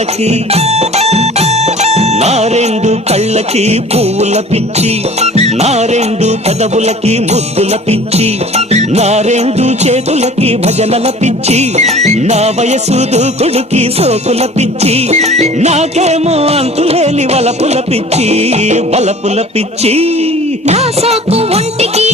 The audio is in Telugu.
కళ్ళకి నా రెండు కళ్ళకి పువ్వుల పిచ్చి, నా రెండు పదవులకి ముద్దుల పిచ్చి, నా రెండు చేతులకి భజనల పిచ్చి, నా వయసు దూకుడుకి సోకుల పిచ్చి, నాకేమో అంతులేని వలపుల పిచ్చి, వలపుల పిచ్చి. నా సోకు ఒంటికి